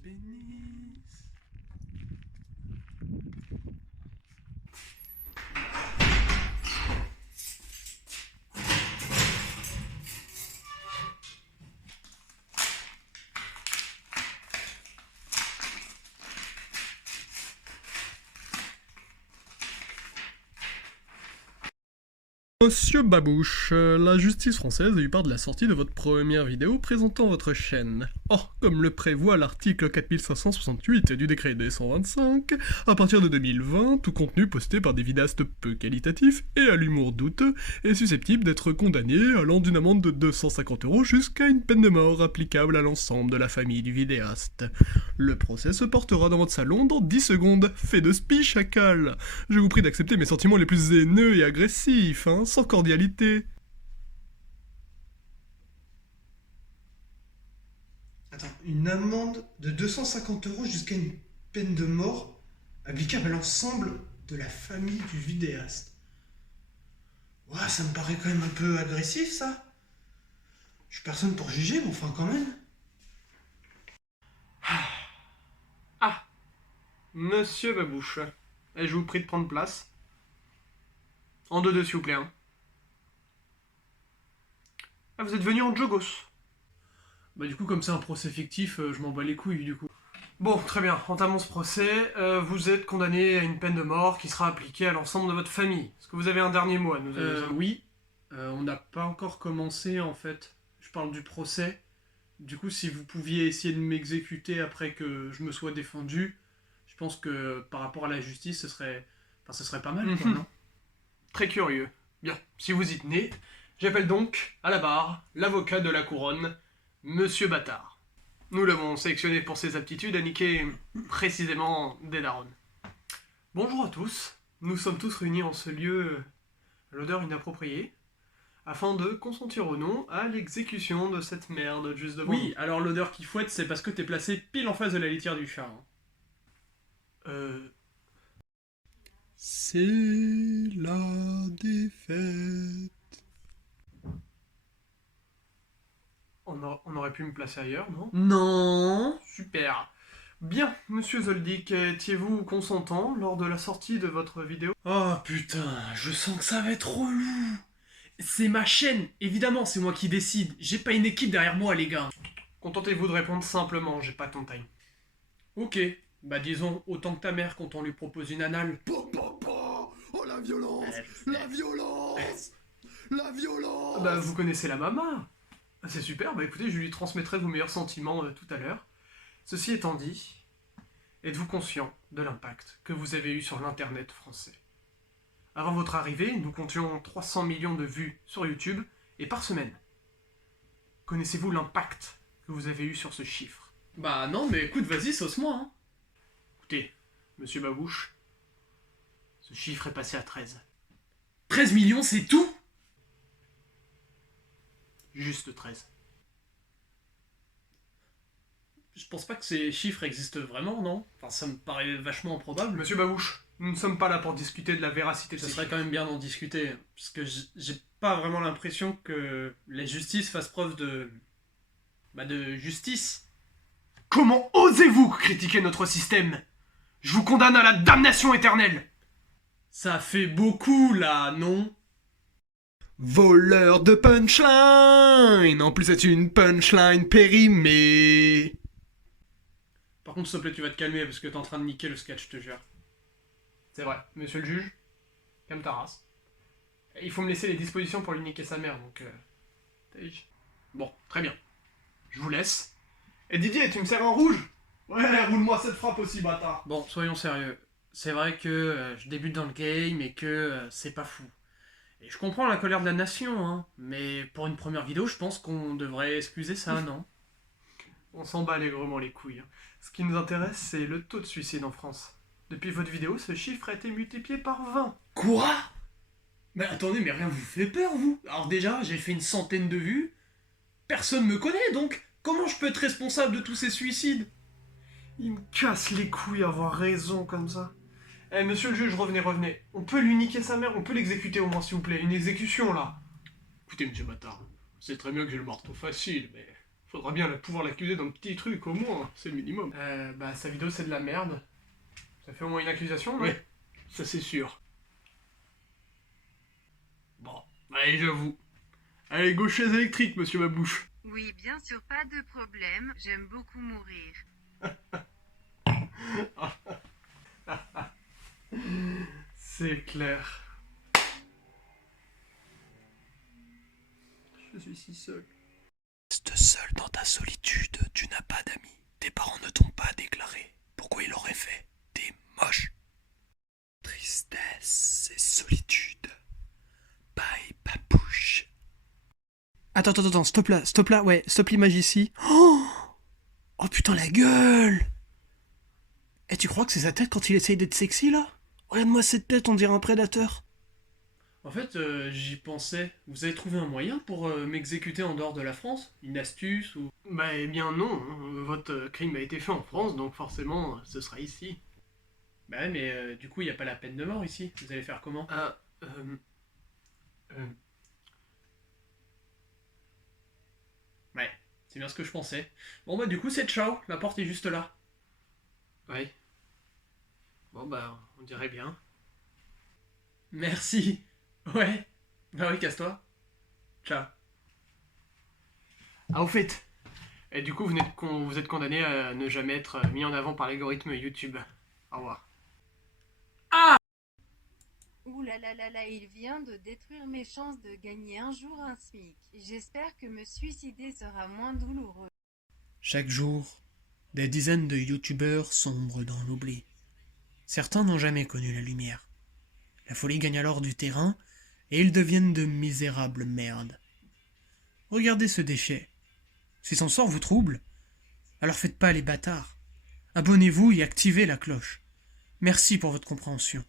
bénisse. Monsieur Babouche, la justice française a eu part de la sortie de votre première vidéo présentant votre chaîne. Or, comme le prévoit l'article 4568 du décret des 125, à partir de 2020, tout contenu posté par des vidéastes peu qualitatifs et à l'humour douteux est susceptible d'être condamné allant d'une amende de 250 € jusqu'à une peine de mort applicable à l'ensemble de la famille du vidéaste. Le procès se portera dans votre salon dans 10 secondes. Fait de spi, chacal. Je vous prie d'accepter mes sentiments les plus haineux et agressifs, hein, sans cordialité. Attends, une amende de 250 € jusqu'à une peine de mort applicable à l'ensemble de la famille du vidéaste. Ouah, ça me paraît quand même un peu agressif, ça. Je suis personne pour juger, mais enfin quand même. Ah, monsieur Babouche, et je vous prie de prendre place. En deux, s'il vous plaît, hein. Ah, vous êtes venu en jogos. Bah du coup, comme c'est un procès fictif, je m'en bats les couilles, du coup. Bon, très bien, entamons ce procès. Vous êtes condamné à une peine de mort qui sera appliquée à l'ensemble de votre famille. Est-ce que vous avez un dernier mot à nous dire? Oui. On n'a pas encore commencé, en fait. Je parle du procès. Du coup, si vous pouviez essayer de m'exécuter après que je me sois défendu, je pense que par rapport à la justice, ce serait pas mal, quoi, non? Très curieux. Bien, si vous y tenez, j'appelle donc, à la barre, l'avocat de la couronne, Monsieur Bâtard. Nous l'avons sélectionné pour ses aptitudes à niquer précisément des darons. Bonjour à tous, nous sommes tous réunis en ce lieu à l'odeur inappropriée, afin de consentir ou non à l'exécution de cette merde juste devant nous. Oui, alors l'odeur qui fouette, c'est parce que t'es placé pile en face de la litière du chat. C'est la défaite. On aurait pu me placer ailleurs, non? Non. Super. Bien, monsieur Zoldyck, étiez-vous consentant lors de la sortie de votre vidéo? Oh putain, je sens que ça va être relou. C'est ma chaîne, évidemment, c'est moi qui décide. J'ai pas une équipe derrière moi, les gars. Contentez-vous de répondre simplement, j'ai pas ton time. Ok, bah disons autant que ta mère quand on lui propose une anale. Oh la violence, la violence, la violence. Bah vous connaissez la mama. C'est super, bah écoutez, je lui transmettrai vos meilleurs sentiments tout à l'heure. Ceci étant dit, êtes-vous conscient de l'impact que vous avez eu sur l'internet français? Avant votre arrivée, nous comptions 300 millions de vues sur YouTube, et par semaine. Connaissez-vous l'impact que vous avez eu sur ce chiffre? Bah non, mais écoute, vas-y, sauce-moi, hein. Écoutez, monsieur Babouche, ce chiffre est passé à 13. 13 millions, c'est tout? Juste 13. Je pense pas que ces chiffres existent vraiment, non? Enfin, ça me paraît vachement improbable. Monsieur Babouche, nous ne sommes pas là pour discuter de la véracité de Ça ces serait chiffres. quand même bien d'en discuter, parce que j'ai pas vraiment l'impression que la justice fasse preuve de... bah de justice. Comment osez-vous critiquer notre système? Je vous condamne à la damnation éternelle! Ça fait beaucoup, là, non? Voleur de punchline. En plus, c'est une punchline périmée. Par contre, s'il te plaît, tu vas te calmer, parce que t'es en train de niquer le sketch, je te jure. C'est vrai, monsieur le juge, calme ta race. Il faut me laisser les dispositions pour lui niquer sa mère, donc... Bon, très bien. Je vous laisse. Et Didier, tu me sers un rouge? Ouais, roule-moi cette frappe aussi, bâtard. Bon, soyons sérieux. C'est vrai que je débute dans le game et que c'est pas fou. Et je comprends la colère de la nation, hein, mais pour une première vidéo, je pense qu'on devrait excuser ça, non? On s'en bat allègrement les couilles. Hein. Ce qui nous intéresse, c'est le taux de suicide en France. Depuis votre vidéo, ce chiffre a été multiplié par 20. Quoi? Mais attendez, mais rien vous fait peur, vous? Alors déjà, j'ai fait une centaine de vues. Personne me connaît, donc comment je peux être responsable de tous ces suicides? Il me casse les couilles avoir raison comme ça. Eh, monsieur le juge, revenez. On peut lui niquer sa mère, on peut l'exécuter au moins, s'il vous plaît. Une exécution, là. Écoutez, monsieur Bâtard, c'est très bien que j'ai le marteau facile, mais... Faudra bien pouvoir l'accuser d'un petit truc, au moins, c'est le minimum. Bah sa vidéo c'est de la merde. Ça fait au moins une accusation, non? Ouais, ça c'est sûr. Bon, allez, j'avoue. Allez, gauche chaise électrique, monsieur Babouche. Oui, bien sûr, pas de problème. J'aime beaucoup mourir. C'est clair. Je suis si seul. Reste seul dans ta solitude, tu n'as pas d'amis. Tes parents ne t'ont pas déclaré. Pourquoi ils l'auraient fait? T'es moche. Tristesse et solitude. Bye, papouche. Attends, stop là, ouais, stop l'image ici. Oh putain, la gueule! Et tu crois que c'est sa tête quand il essaye d'être sexy là? Regarde-moi cette tête, on dirait un prédateur. En fait, j'y pensais. Vous avez trouvé un moyen pour m'exécuter en dehors de la France? Une astuce ou... Bah, eh bien non, hein. Votre crime a été fait en France, donc forcément, ce sera ici. Bah ouais, mais du coup, il n'y a pas la peine de mort ici. Vous allez faire comment? Ah, Ouais, c'est bien ce que je pensais. Bon bah du coup, c'est ciao. La porte est juste là. ouais. Bon bah, on dirait bien. Merci. Ouais. Bah oui, casse-toi. Ciao. Ah, au fait. Et du coup, vous êtes condamné à ne jamais être mis en avant par l'algorithme YouTube. Au revoir. Ouh là là là là, il vient de détruire mes chances de gagner un jour un SMIC. J'espère que me suicider sera moins douloureux. Chaque jour, des dizaines de youtubeurs sombrent dans l'oubli. Certains n'ont jamais connu la lumière. La folie gagne alors du terrain et ils deviennent de misérables merdes. Regardez ce déchet. Si son sort vous trouble, alors faites pas les bâtards. Abonnez-vous et activez la cloche. Merci pour votre compréhension.